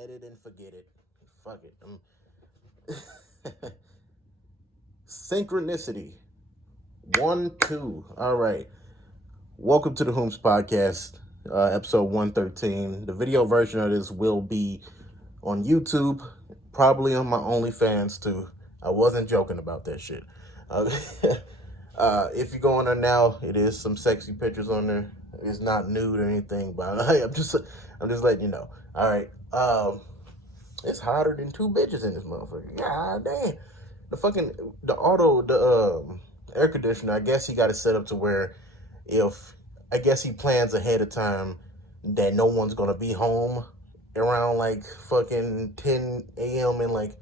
Set it and forget it. Fuck it. Synchronicity. 1, 2. All right. Welcome to the Whomst podcast, episode 113. The video version of this will be on YouTube, probably on my OnlyFans too. I wasn't joking about that shit. If you go on there now, it is some sexy pictures on there. It's not nude or anything, but I'm just letting you know. All right. It's hotter than two bitches in this motherfucker. God damn. The air conditioner, I guess he got it set up to where I guess he plans ahead of time that no one's gonna be home around like fucking 10 a.m. and like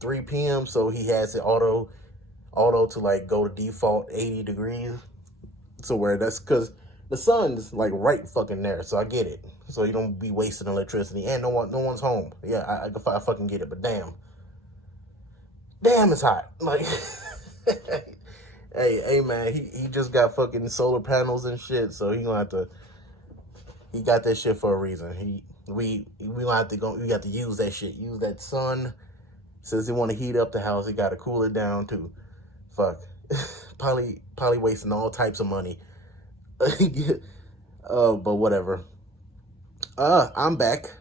3 p.m. So he has it auto to like go to default 80 degrees. So where that's because the sun's like right fucking there. So I get it. So you don't be wasting electricity and no one's home. Yeah, I fucking get it. But damn, it's hot. Like, hey man, he just got fucking solar panels and shit. So he got that shit for a reason. We gonna have to go. We got to use that shit. Use that sun. Since he want to heat up the house, he got to cool it down too. Fuck, probably wasting all types of money. But whatever. I'm back.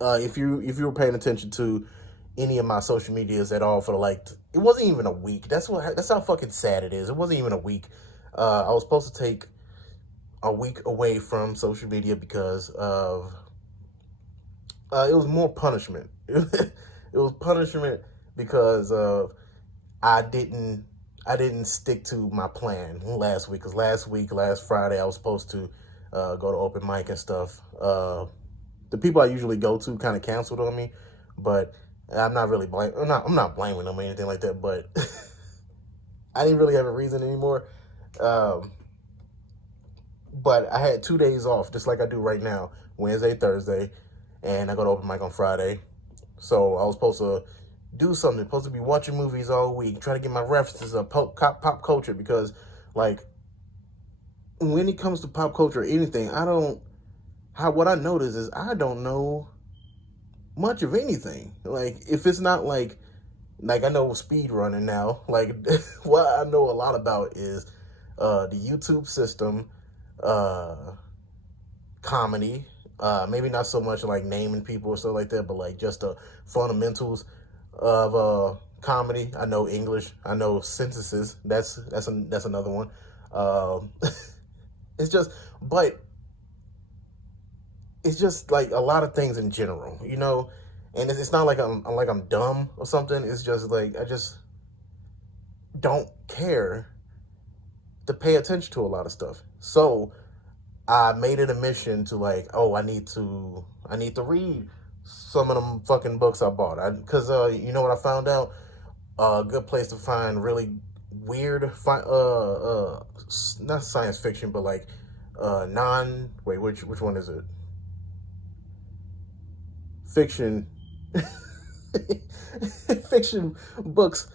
If you were paying attention to any of my social medias at all for it wasn't even a week. That's how fucking sad it is. It wasn't even a week. I was supposed to take a week away from social media because of it was more punishment. It was punishment because of I didn't stick to my plan last week. Because last Friday, I was supposed to go to open mic and stuff. The people I usually go to kind of canceled on me, but I'm not really I'm not blaming them or anything like that. But I didn't really have a reason anymore. But I had 2 days off, just like I do right now, Wednesday, Thursday, and I go to open mic on Friday. So I was supposed to do something, supposed to be watching movies all week, try to get my references of pop culture, because like when it comes to pop culture or anything, what I notice is I don't know much of anything. Like if it's not like I know speed running now, like what I know a lot about is the YouTube system, comedy, maybe not so much like naming people or stuff like that, but like just the fundamentals of comedy. I know English, I know sentences. That's another one. It's just like a lot of things in general, you know. And it's not like I'm dumb or something. It's just like I just don't care to pay attention to a lot of stuff. So I made it a mission to I need to read some of them fucking books I bought. Because you know what I found out? A good place to find really weird, not science fiction, but like which one is it? Fiction. Fiction books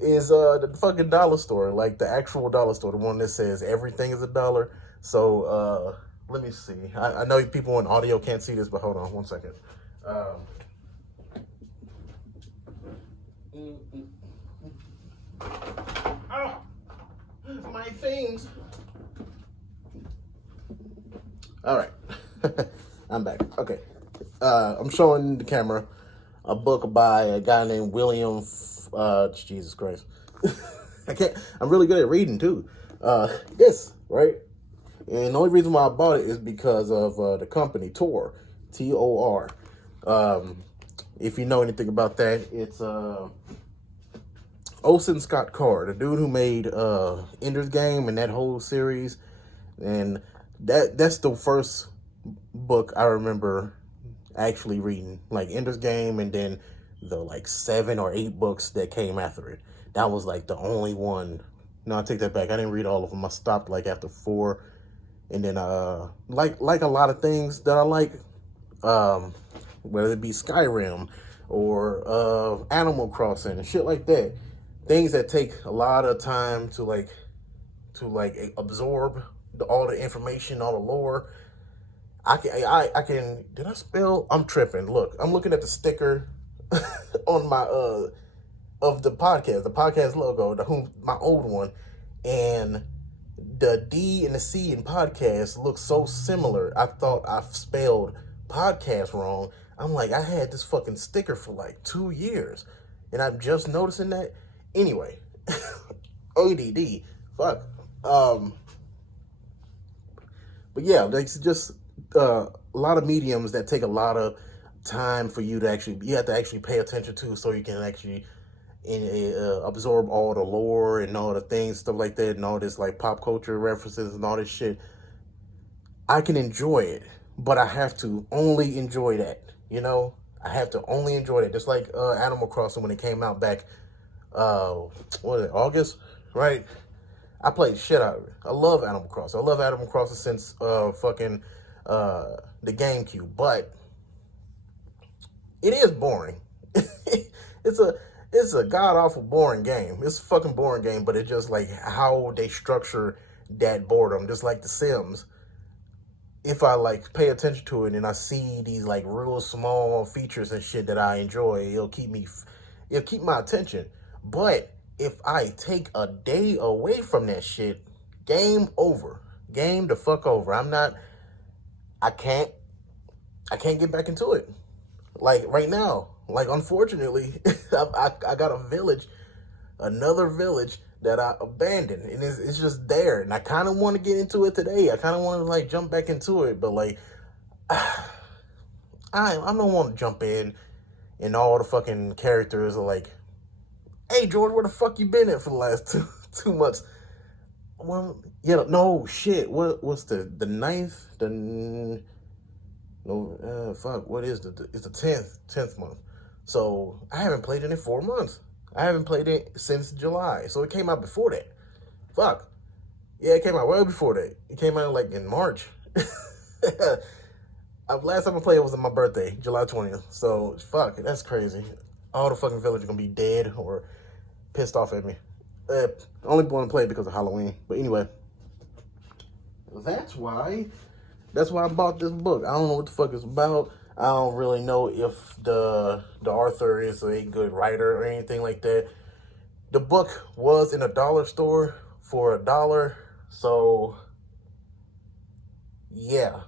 is the fucking dollar store, like the actual dollar store, the one that says everything is $1. So let me see. I know people in audio can't see this, but hold on 1 second. Oh, my things. All right. I'm back. Okay. I'm showing the camera a book by a guy named William. Jesus Christ. I'm really good at reading too. Yes, right. And the only reason why I bought it is because of the company Tor, Tor. If you know anything about that, it's Orson Scott Card, the dude who made Ender's Game and that whole series, and that's the first book I remember actually reading, like Ender's Game, and then the 7 or 8 books that came after it. That was like the only one. No, I take that back. I didn't read all of them. I stopped after 4, and then like a lot of things that I like, whether it be Skyrim or Animal Crossing and shit like that. Things that take a lot of time to absorb all the information, all the lore. I can. Did I spell? I'm tripping. Look, I'm looking at the sticker on my of the podcast logo, my old one, and the D and the C in podcast look so similar. I thought I spelled podcast wrong. I'm like, I had this fucking sticker for like 2 years, and I'm just noticing that. Anyway, ODD, fuck. But yeah, it's just a lot of mediums that take a lot of time for you have to actually pay attention to, so you can actually absorb all the lore and all the things, stuff like that, and all this like pop culture references and all this shit. I can enjoy it, but I have to only enjoy that. I have to only enjoy that. Just like Animal Crossing when it came out back, what is it, August, right? I played shit out of it. I love Animal Crossing. I love Animal Crossing since fucking the GameCube, but it is boring. It's a god awful boring game. It's a fucking boring game, but it's just like how they structure that boredom, just like The Sims. If I like pay attention to it and I see these like real small features and shit that I enjoy, it'll keep my attention. But if I take a day away from that shit, game over. Game the fuck over. I can't get back into it. Like right now, like unfortunately, I got another village that I abandoned, and it's just there, and I kind of want to get into it today. I kind of want to like jump back into it, but like, I don't want to jump in, and all the fucking characters are like, "Hey George, where the fuck you been at for the last two months?" Well, yeah, no shit. What's the ninth? Fuck. What is it's the 10th month. So I haven't played it in 4 months. I haven't played it since July. So it came out before that. Fuck. Yeah, it came out well before that. It came out like in March. Last time I played it was on my birthday, July 20th. So fuck, that's crazy. All the fucking villagers are gonna be dead or pissed off at me. Only want to play it because of Halloween. But anyway, that's why I bought this book. I don't know what the fuck it's about. I don't really know if the author is a good writer or anything like that. The book was in a dollar store for $1, so yeah.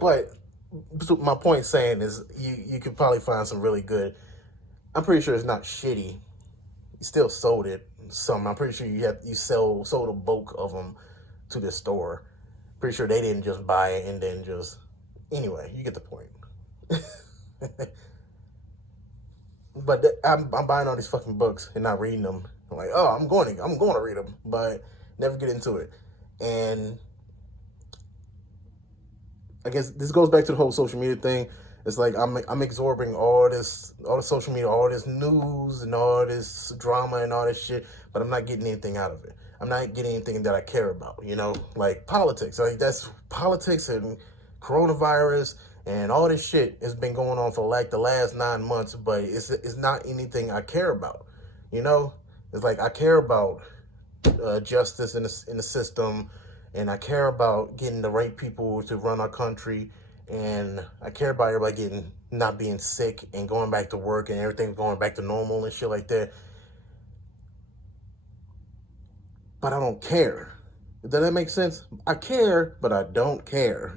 But my point saying is you could probably find some really good. I'm pretty sure it's not shitty. You still sold it some. I'm pretty sure you sold a bulk of them to the store. Pretty sure they didn't just buy it and then just. Anyway, you get the point. But I'm buying all these fucking books and not reading them. I'm like, oh, I'm going to read them, but never get into it. And I guess this goes back to the whole social media thing. It's like I'm absorbing all the social media, all this news and all this drama and all this shit, but I'm not getting anything out of it. I'm not getting anything that I care about, like politics. Like that's politics and coronavirus and all this shit has been going on for like the last 9 months, but it's not anything I care about. It's like I care about justice in the system, and I care about getting the right people to run our country, and I care about everybody not being sick and going back to work and everything going back to normal and shit like that. But I don't care. Does that make sense? I care, but I don't care,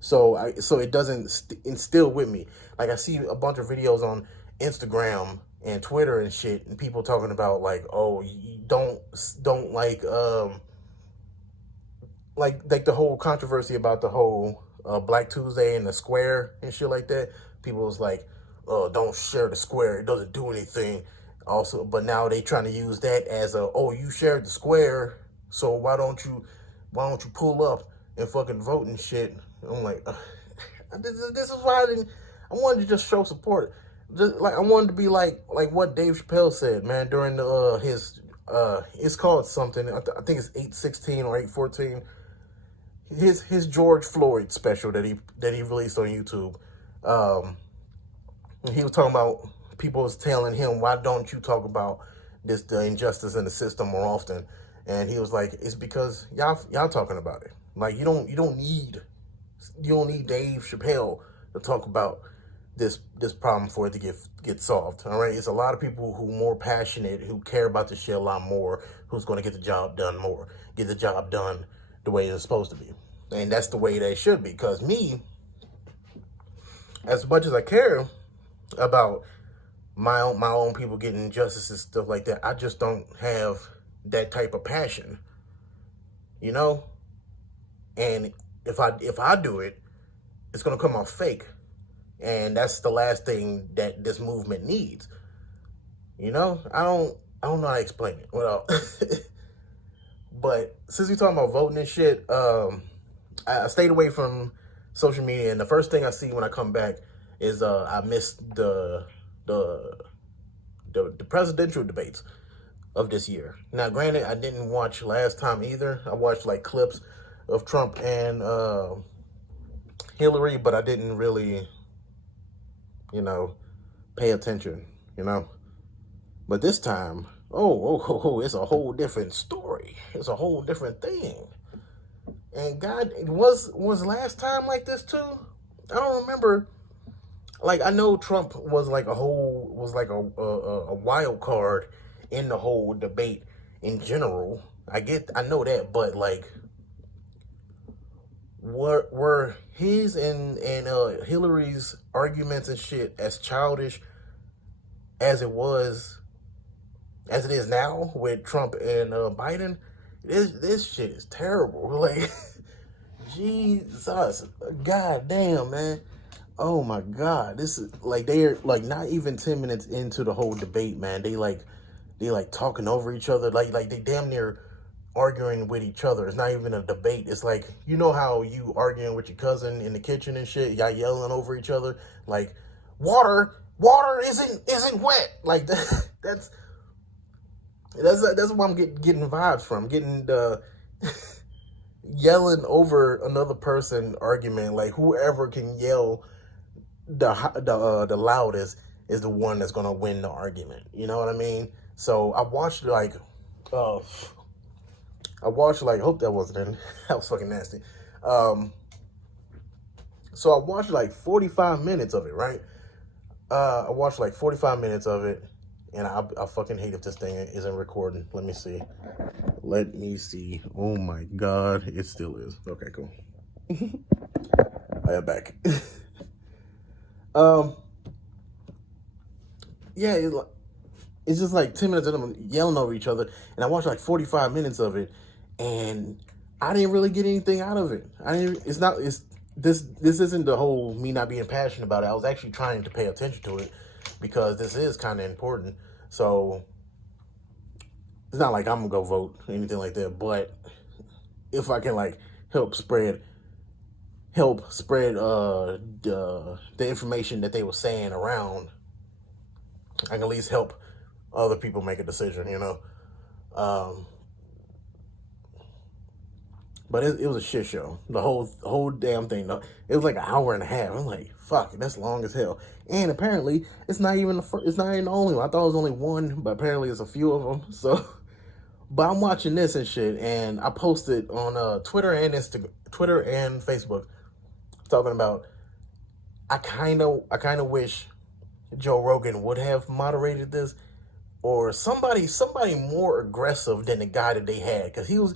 So it doesn't instill with me. Like I see a bunch of videos on Instagram and Twitter and shit, and people talking about like, oh, you don't like the whole controversy about the whole Black Tuesday and the square and shit like that. People was like, oh, don't share the square. It doesn't do anything. Also, but now they trying to use that as you shared the square, so why don't you pull up and fucking vote and shit. I'm like, this is why I wanted to just show support. Just like I wanted to be like what Dave Chappelle said, man, during his it's called something. I think it's 8/16 or 8/14. His George Floyd special that he released on YouTube. He was talking about people was telling him, why don't you talk about the injustice in the system more often? And he was like, it's because y'all talking about it. Like you don't need Dave Chappelle to talk about this problem for it to get solved. All right, it's a lot of people who more passionate, who care about the shit a lot more, who's going to get the job done more, get the job done the way it's supposed to be, and that's the way they should be. Because me, as much as I care about my own people getting justice and stuff like that, I just don't have that type of passion, you know. And if I do it, it's gonna come off fake, and that's the last thing that this movement needs. You know, I don't know how to explain it. Well, but since we're talking about voting and shit, I stayed away from social media, and the first thing I see when I come back is I missed the presidential debates of this year. Now, granted, I didn't watch last time either. I watched like clips of Trump and Hillary, but I didn't really, pay attention, But this time, it's a whole different story. It's a whole different thing. And God, was last time like this too? I don't remember. Like, I know Trump was like a wild card in the whole debate in general. I know that, but like, were his and Hillary's arguments and shit as childish as it is now with Trump and Biden? This shit is terrible. Like, Jesus, goddamn, man. Oh my God, this is like, they're like not even 10 minutes into the whole debate, man. They talking over each other, like they damn near arguing with each other. It's not even a debate. It's like, you know how you arguing with your cousin in the kitchen and shit, y'all yelling over each other, like water isn't wet. Like that's what I'm getting vibes from. Getting the yelling over another person argument. Like, whoever can yell the loudest is the one that's gonna win the argument. You know what I mean? So I watched hope that wasn't in. That was fucking nasty. So I watched like 45 minutes of it, right? I watched like 45 minutes of it, and I fucking hate if this thing isn't recording. Let me see. Oh my God, it still is. Okay, cool. I am back. Yeah, it's just like 10 minutes of them yelling over each other, and I watched like 45 minutes of it, and I didn't really get anything out of it. This isn't the whole me not being passionate about it. I was actually trying to pay attention to it because this is kind of important. So it's not like I'm gonna go vote or anything like that, but if I can like help spread the information that they were saying around, I can at least help other people make a decision, But it was a shit show. The whole damn thing. It was like an hour and a half. I'm like, fuck, that's long as hell. And apparently, it's not even the only one. I thought it was only one, but apparently it's a few of them. So, but I'm watching this and shit, and I posted on Twitter and Facebook, talking about I kind of wish Joe Rogan would have moderated this, or somebody more aggressive than the guy that they had, because he was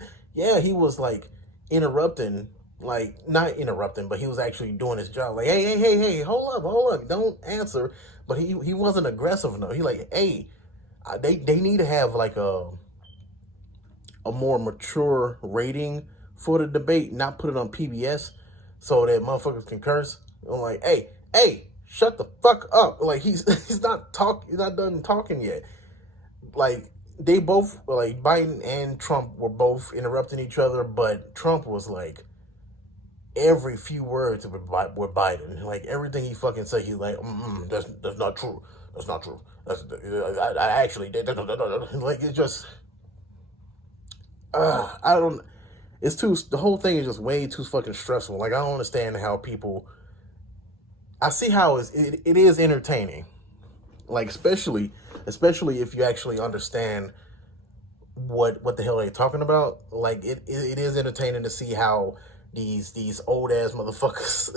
like interrupting, like not interrupting, but he was actually doing his job. Like, hey, hold up, don't answer. But he wasn't aggressive enough. He like, hey, they need to have like a more mature rating for the debate, not put it on PBS so that motherfuckers can curse. I'm like, hey, shut the fuck up. Like, he's not done talking yet. Like, they both, like, Biden and Trump were both interrupting each other, but Trump was like, every few words with Biden, like everything he fucking said, he's like, that's not true. That's not true. I actually did. Like, it's just, the whole thing is just way too fucking stressful. Like, I don't understand how people, I see how it is entertaining. Like, especially if you actually understand what the hell are they talking about. Like it is entertaining to see how these old ass motherfuckers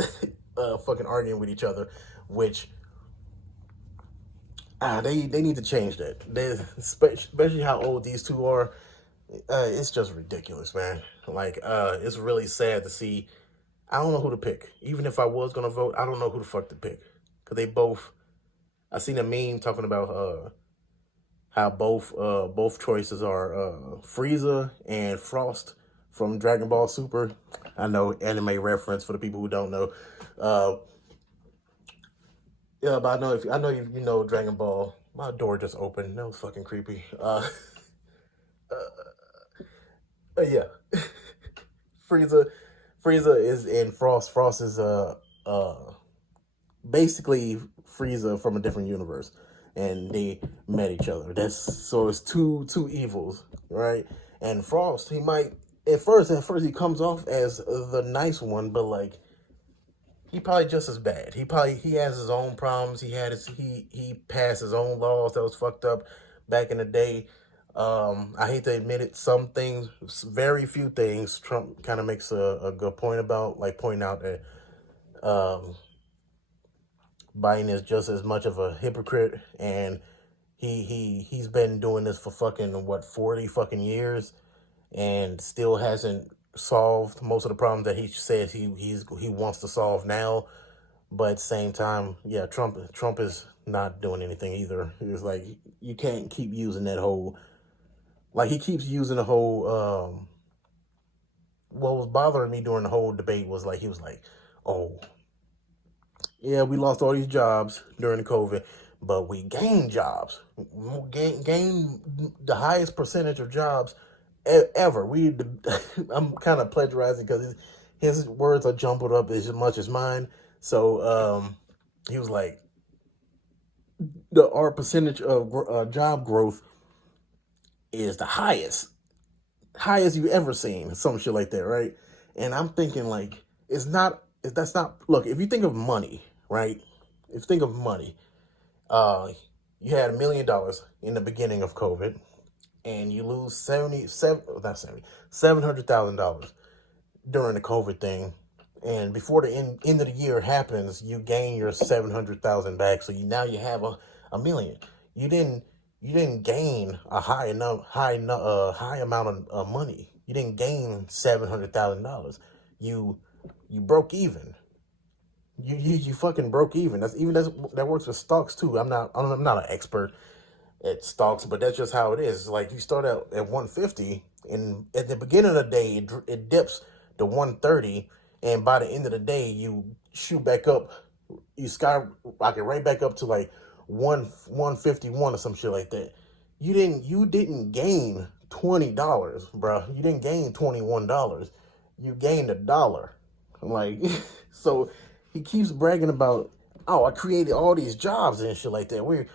fucking arguing with each other, which they need to change that. Especially how old these two are. It's just ridiculous, man. Like it's really sad to see. I don't know who to pick. Even if I was gonna vote, I don't know who the fuck to pick, because they both. I seen a meme talking about how both choices are Frieza and Frost from Dragon Ball Super. I know, anime reference for the people who don't know. Uh, yeah, but I know if you know Dragon Ball. My door just opened. That was fucking creepy. Yeah, Frieza. Frieza is in Frost. Frost is uh basically Frieza from a different universe, and they met each other. That's so it's two evils, right? And Frost, he might at first he comes off as the nice one, but like he probably just as bad. He has his own problems. He passed his own laws that was fucked up back in the day. I hate to admit it, some things, very few things, Trump kind of makes a good point about, like pointing out that um, Biden is just as much of a hypocrite, and he's been doing this for fucking what 40 fucking years, and still hasn't solved most of the problems that he says he wants to solve now. But at the same time, yeah, Trump is not doing anything either. It's like you can't keep using that whole, like he keeps using the whole. What was bothering me during the whole debate was like he was like, oh yeah, we lost all these jobs during the COVID, but we gained jobs. Gain the highest percentage of jobs ever. I'm kind of plagiarizing because his words are jumbled up as much as mine. So he was like, our percentage of job growth is the highest you ever seen, some shit like that, right? And I'm thinking like, that's not, look, if you think of money, right? If you think of money, uh, you had $1 million in the beginning of COVID, and you lose 77, not 70, $700,000 during the COVID thing. And before the end of the year happens, you gain your 700,000 back. So now you have a million. You didn't gain a high amount of money. You didn't gain $700,000. You broke even. You fucking broke even. That works with stocks too. I'm not an expert at stocks, but that's just how it is. Like you start out at 150, and at the beginning of the day, it dips to 130, and by the end of the day, you shoot back up, you skyrocket right back up to like 151 or some shit like that. You didn't gain $20, bro. You didn't gain $21. You gained $1. Like, so he keeps bragging about, oh, I created all these jobs and shit like that.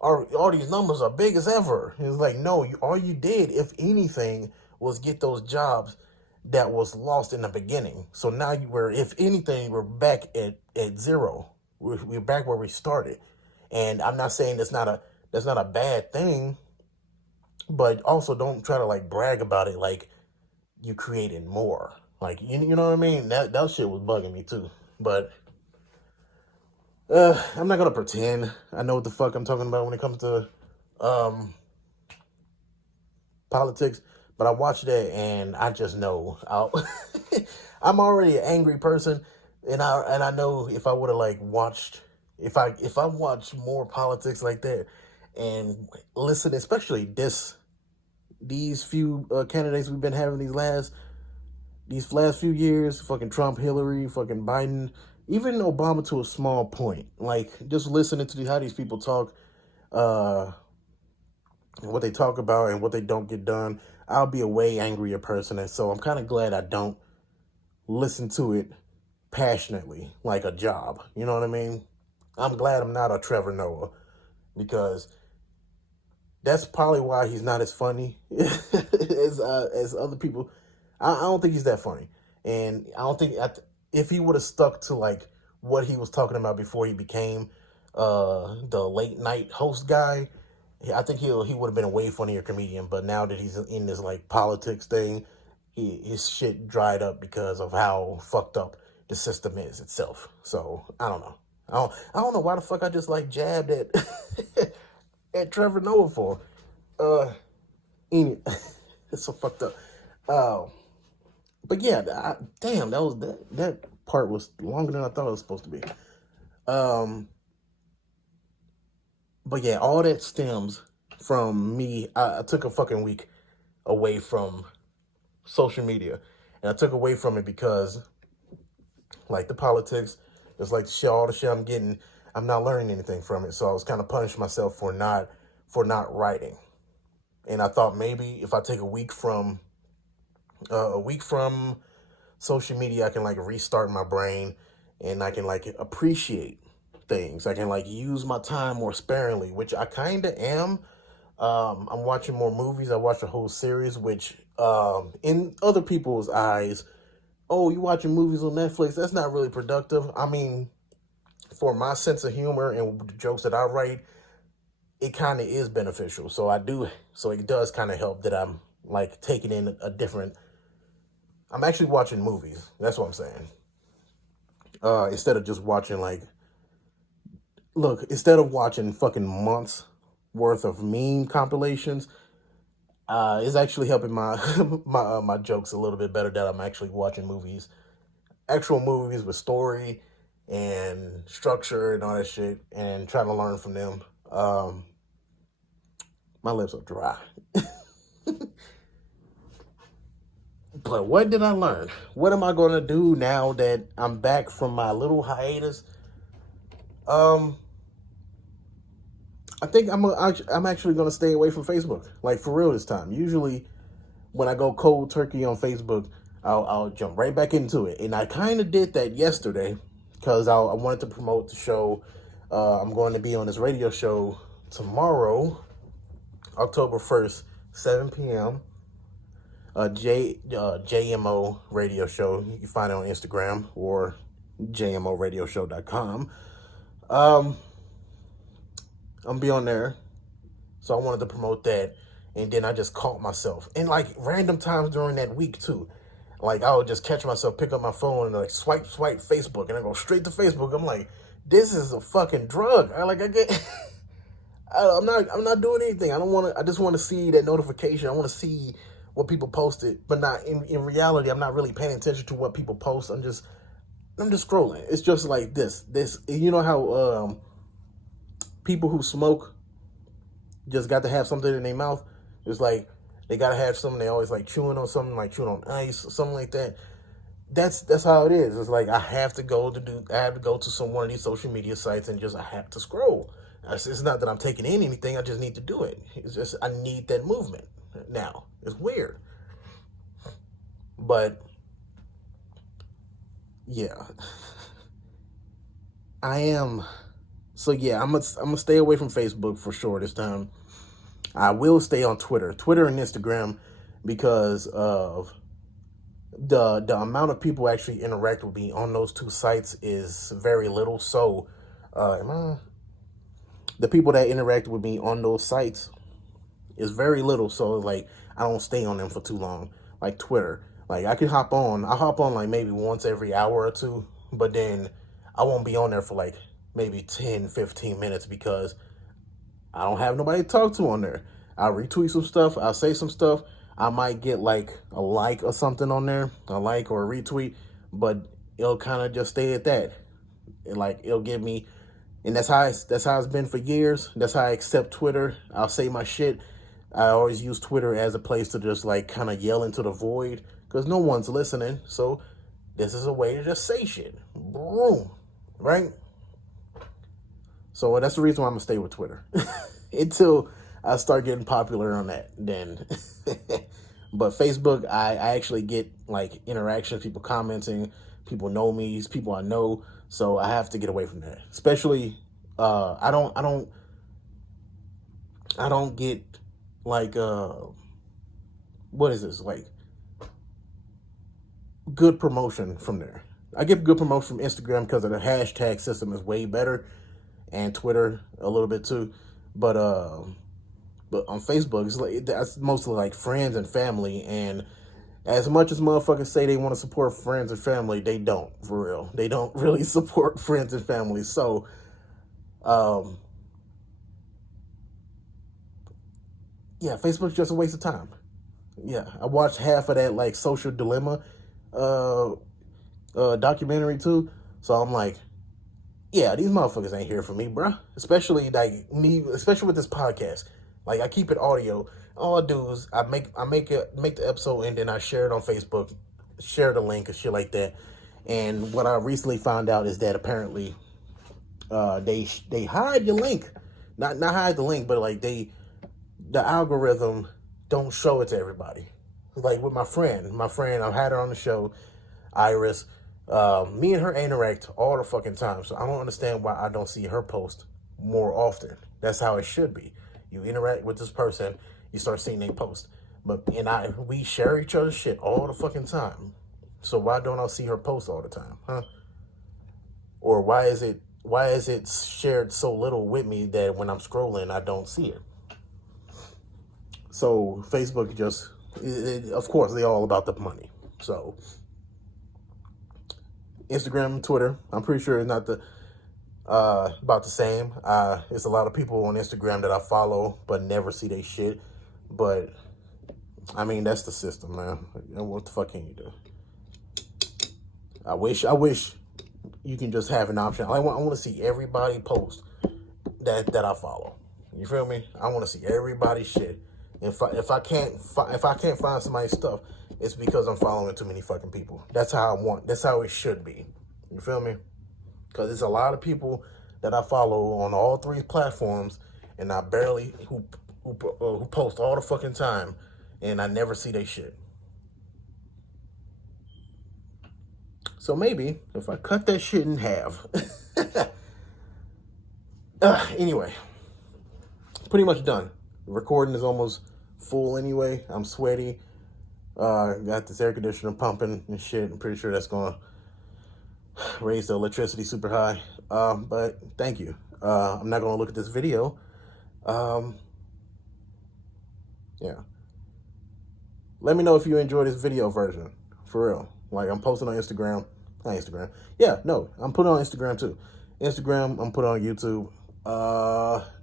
All these numbers are big as ever. It's like, no, all you did, if anything, was get those jobs that was lost in the beginning. So now if anything, we're back at zero. We're back where we started. And I'm not saying that's not a bad thing, but also don't try to like brag about it like you created more. Like, you know what I mean? That shit was bugging me too. But I'm not gonna pretend I know what the fuck I'm talking about when it comes to um, politics. But I watched that and I just know I'm already an angry person, and I know if I would have like watched, if I watched more politics like that and listen, especially these few candidates we've been having these last few years, fucking Trump, Hillary, fucking Biden, even Obama to a small point. Like, just listening to how these people talk, what they talk about and what they don't get done, I'll be a way angrier person. And so I'm kind of glad I don't listen to it passionately, like a job. You know what I mean? I'm glad I'm not a Trevor Noah, because that's probably why he's not as funny as other people. I don't think he's that funny, and I don't think if he would have stuck to like what he was talking about before he became the late night host guy, I think he would have been a way funnier comedian, but now that he's in this like politics thing, his shit dried up because of how fucked up the system is itself. So I don't know. I don't know why the fuck I just like jabbed at at Trevor Noah for. It's so fucked up. But yeah, damn, that part was longer than I thought it was supposed to be. But yeah, all that stems from me. I took a fucking week away from social media, and I took away from it because, like the politics, it's like all the shit I'm getting. I'm not learning anything from it, so I was kind of punishing myself for not writing. And I thought maybe if I take a week from social media, I can like restart my brain, and I can like appreciate things. I can like use my time more sparingly, which I kind of am. I'm watching more movies. I watched a whole series, which in other people's eyes, oh, you watching movies on Netflix? That's not really productive. I mean, for my sense of humor and the jokes that I write, it kind of is beneficial. So it does kind of help that I'm like taking in I'm actually watching movies. That's what I'm saying. Instead of just watching instead of watching fucking months worth of meme compilations, it's actually helping my my jokes a little bit better that I'm actually watching actual movies with story and structure and all that shit, and trying to learn from them. My lips are dry. But what did I learn? What am I going to do now that I'm back from my little hiatus? I think I'm actually going to stay away from Facebook, like for real this time. Usually when I go cold turkey on Facebook, I'll jump right back into it. And I kind of did that yesterday because I wanted to promote the show. I'm going to be on this radio show tomorrow, October 1st, 7 p.m. JMO radio show. You can find it on Instagram or jmoradioshow.com. I'm gonna be on there, so I wanted to promote that, and then I just caught myself in like random times during that week too. Like I would just catch myself, pick up my phone and like swipe Facebook, and I go straight to Facebook. I'm like, this is a fucking drug. I'm not doing anything. I just want to see that notification. I want to see what people posted, but not in reality. I'm not really paying attention to what people post. I'm just scrolling. It's just like this. You know how people who smoke just got to have something in their mouth. It's like they gotta have something. They always like chewing on something, like chewing on ice or something like that. That's how it is. It's like I have to go to one of these social media sites and I have to scroll. It's not that I'm taking in anything. I just need to do it. It's just I need that movement now. It's weird, but yeah, I am. So yeah, I'm gonna stay away from Facebook for sure this time. I will stay on Twitter and Instagram because of the amount of people actually interact with me on those two sites is very little. So the people that interact with me on those sites is very little. So like I don't stay on them for too long. Like Twitter, like I hop on like maybe once every hour or two, but then I won't be on there for like maybe 10-15 minutes because I don't have nobody to talk to on there. I'll retweet some stuff, I'll say some stuff, I might get like a like or something on there, a like or a retweet, but it'll kind of just stay at that. It'll give me, and that's how it's been for years. That's how I accept Twitter. I'll say my shit. I always use Twitter as a place to just like kind of yell into the void because no one's listening. So this is a way to just say shit. Boom. Right? So that's the reason why I'm going to stay with Twitter. Until I start getting popular on that. Then. But Facebook, I actually get like interactions, people commenting, people know me, people I know. So I have to get away from that. Especially, I don't get like, what is this? Like good promotion from there. I get good promotion from Instagram because of the hashtag system is way better, and Twitter a little bit too. But But on Facebook, it's like that's mostly like friends and family. And as much as motherfuckers say they want to support friends and family, they don't, for real. They don't really support friends and family. So, yeah, Facebook's just a waste of time. Yeah, I watched half of that like Social Dilemma documentary too. So I'm like, yeah, these motherfuckers ain't here for me, bruh. Especially like me, especially with this podcast. Like I keep it audio. All I do is I make the episode and then I share it on Facebook, share the link and shit like that. And what I recently found out is that apparently they hide your link, not hide the link, but like the algorithm don't show it to everybody. Like with my friend, I've had her on the show, Iris. Me and her interact all the fucking time, so I don't understand why I don't see her post more often. That's how it should be. You interact with this person, you start seeing they post. But we share each other's shit all the fucking time. So why don't I see her post all the time, huh? Or why is it shared so little with me that when I'm scrolling I don't see it? So Facebook just, of course, they're all about the money. So Instagram, Twitter, I'm pretty sure it's not about the same. There's a lot of people on Instagram that I follow but never see they shit. But I mean, that's the system, man. What the fuck can you do? I wish you can just have an option. I want to see everybody post that I follow. You feel me? I want to see everybody's shit. If I can't find somebody's stuff, it's because I'm following too many fucking people. That's how it should be. You feel me? Because there's a lot of people that I follow on all three platforms, and I barely who post all the fucking time, and I never see their shit. So maybe if I cut that shit in half. Anyway, pretty much done. The recording is almost full anyway. I'm sweaty. Got this air conditioner pumping and shit. I'm pretty sure that's gonna raise the electricity super high. But thank you. I'm not gonna look at this video. Yeah. Let me know if you enjoy this video version. For real. Like I'm posting on Instagram. Not Instagram. Yeah, no, I'm putting on Instagram too. Instagram, I'm putting on YouTube.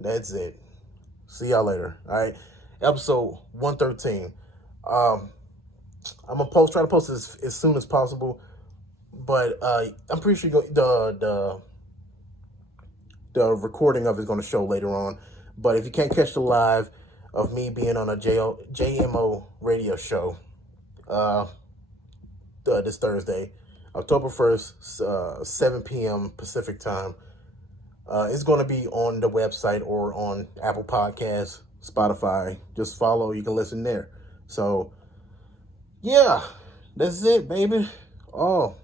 That's it. See y'all later. All right. Episode 113. I'm gonna try to post this as soon as possible. But I'm pretty sure the recording of it is going to show later on. But if you can't catch the live of me being on a JMO radio show this Thursday, October 1st, 7 p.m. Pacific time, it's going to be on the website or on Apple Podcasts, Spotify. Just follow. You can listen there. So, yeah, that's it, baby. Oh,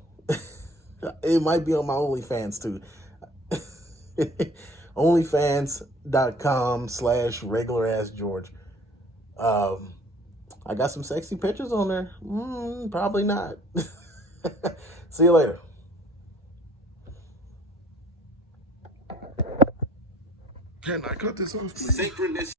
it might be on my OnlyFans too. OnlyFans.com/regular-ass-George. I got some sexy pictures on there. Probably not. See you later. Can I cut this off, please? Synchronous.